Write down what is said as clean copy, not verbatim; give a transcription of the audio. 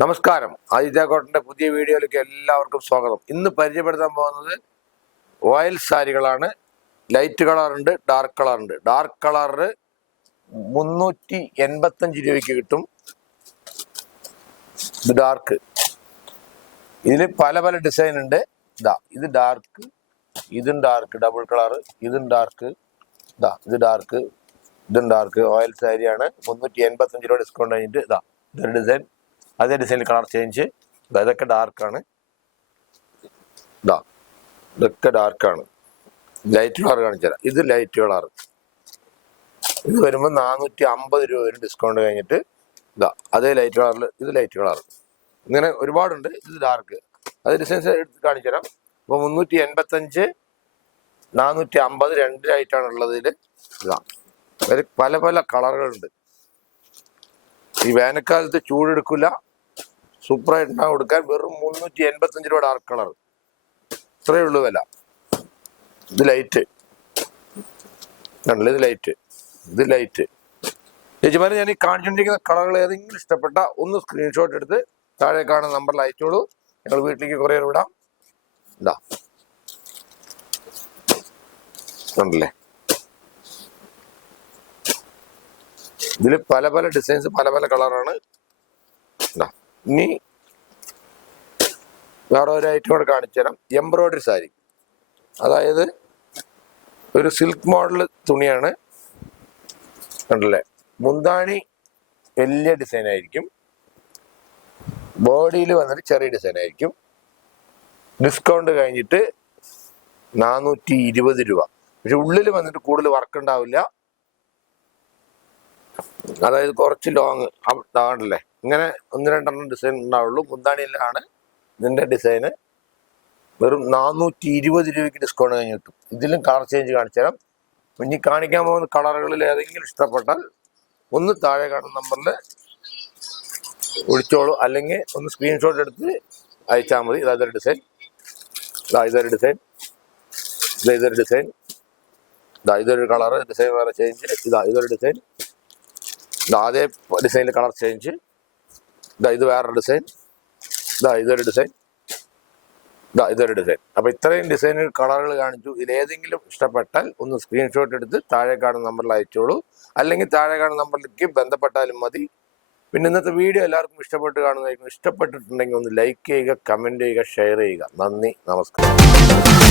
നമസ്കാരം. ആദിത്യ കോട്ടന്റെ പുതിയ വീഡിയോയിലേക്ക് എല്ലാവർക്കും സ്വാഗതം. ഇന്ന് പരിചയപ്പെടുത്താൻ പോകുന്നത് ഓയിൽ സാരികളാണ്. ലൈറ്റ് കളറുണ്ട്, ഡാർക്ക് കളറുണ്ട്. ഡാർക്ക് കളറ് 385 രൂപയ്ക്ക് കിട്ടും. ഇത് ഡാർക്ക്. ഇതിൽ പല പല ഡിസൈൻ ഉണ്ട്. ഇത് ഡാർക്ക്, ഇതും ഡാർക്ക്, ഡബിൾ കളർ, ഇതും ഡാർക്ക്, ഇത് ഡാർക്ക്, ഇതും ഡാർക്ക്. ഓയിൽ സാരിയാണ്. 385 രൂപ ഡിസ്കൗണ്ട് കഴിഞ്ഞിട്ട് ഇതൊരു ഡിസൈൻ. അതേ ഡിസൈനിൽ കളർ ചേഞ്ച്. ഇതൊക്കെ ഡാർക്കാണ്. ഇതൊക്കെ ഡാർക്കാണ്. ലൈറ്റ് കളർ കാണിച്ചുതരാം. ഇത് ലൈറ്റ് കളർ. ഇത് വരുമ്പോൾ 450 രൂപ വരും ഡിസ്കൗണ്ട് കഴിഞ്ഞിട്ട്. അതേ ലൈറ്റ് കളറിൽ ഇത് ലൈറ്റ് കളർ. ഇങ്ങനെ ഒരുപാടുണ്ട്. ഇത് ഡാർക്ക്. അത് ഡിസൈൻസ് എടുത്ത് കാണിച്ചുതരാം. അപ്പോൾ 385, 450 രണ്ടിലായിട്ടാണ് ഉള്ളതിൽ. അതിൽ പല പല കളറുകളുണ്ട്. ഈ വേനൽക്കാലത്ത് ചൂടെടുക്കില്ല, സൂപ്പറായിട്ടുണ്ടാകും കൊടുക്കാൻ. വെറും 385 രൂപ ഡാർക്ക് കളർ. ഇത്രയേ ഉള്ളൂ വില. ഇത് ലൈറ്റ് കണ്ടില്ല, ഇത് ലൈറ്റ്, ഇത് ലൈറ്റ്. ചേച്ചിമാരെ, ഞാൻ ഈ കാണിച്ചുകൊണ്ടിരിക്കുന്ന കളറുകൾ ഏതെങ്കിലും ഇഷ്ടപ്പെട്ട ഒന്ന് സ്ക്രീൻഷോട്ട് എടുത്ത് താഴെ കാണുന്ന നമ്പറിൽ അയച്ചോളൂ. ഞങ്ങൾ വീട്ടിലേക്ക് കൊറിയർ വിടാം. കണ്ടില്ലേ, ഇതിൽ പല പല ഡിസൈൻസ്, പല പല കളറാണ്. ഇനി വേറെ ഒരു ഐറ്റം കൂടെ കാണിച്ചു തരാം. എംബ്രോയിഡറി സാരി. അതായത് ഒരു സിൽക്ക് മോഡൽ തുണിയാണ്. കണ്ടല്ലേ, മുന്താണി വലിയ ഡിസൈൻ ആയിരിക്കും, ബോഡിയിൽ വന്നിട്ട് ചെറിയ ഡിസൈൻ ആയിരിക്കും. ഡിസ്കൗണ്ട് കഴിഞ്ഞിട്ട് 420 രൂപ. പക്ഷെ ഉള്ളിൽ വന്നിട്ട് കൂടുതൽ വർക്ക് ഉണ്ടാവില്ല. അതായത് കുറച്ച് ലോങ് ആണല്ലേ. ഇങ്ങനെ 1-2 ഡിസൈൻ ഉണ്ടാവുള്ളൂ. മുന്താണിയിലാണ് ഇതിന്റെ ഡിസൈന്. വെറും 420 രൂപയ്ക്ക് ഡിസ്കൗണ്ട് കഴിഞ്ഞ് കിട്ടും. ഇതിലും കളർ ചേഞ്ച് കാണിച്ചു തരാം. ഇനി കാണിക്കാൻ പോകുന്ന കളറുകളിൽ ഏതെങ്കിലും ഇഷ്ടപ്പെട്ടാൽ ഒന്ന് താഴെ കാണുന്ന നമ്പറിൽ വിളിച്ചോളൂ, അല്ലെങ്കിൽ ഒന്ന് സ്ക്രീൻഷോട്ട് എടുത്ത് അയച്ചാൽ മതി. ഇതൊരു ഡിസൈൻ, ഇതൊരു ഡിസൈൻ, ഇതൊരു ഡിസൈൻ, ഇതൊരു കളറ് ഡിസൈൻ, വേറെ ചേഞ്ച്. ഇതൊരു ഡിസൈൻ, അതേ ഡിസൈനിൽ കളർ ചേഞ്ച്. ഇത് വേറൊരു ഡിസൈൻ, ഇതൊരു ഡിസൈൻ, ഇതൊരു ഡിസൈൻ. അപ്പൊ ഇത്രയും ഡിസൈനുകൾ, കളറുകൾ കാണിച്ചു. ഇതിലേതെങ്കിലും ഇഷ്ടപ്പെട്ടാൽ ഒന്ന് സ്ക്രീൻഷോട്ട് എടുത്ത് താഴെ കാണുന്ന നമ്പറിൽ അയച്ചോളൂ, അല്ലെങ്കിൽ താഴെ കാണുന്ന നമ്പറിലേക്ക് ബന്ധപ്പെട്ടാലും മതി. പിന്നെ ഇന്നത്തെ വീഡിയോ എല്ലാവർക്കും ഇഷ്ടപ്പെട്ട് കാണുന്നതായിരിക്കും. ഇഷ്ടപ്പെട്ടിട്ടുണ്ടെങ്കിൽ ഒന്ന് ലൈക്ക് ചെയ്യുക, കമന്റ് ചെയ്യുക, ഷെയർ ചെയ്യുക. നന്ദി, നമസ്കാരം.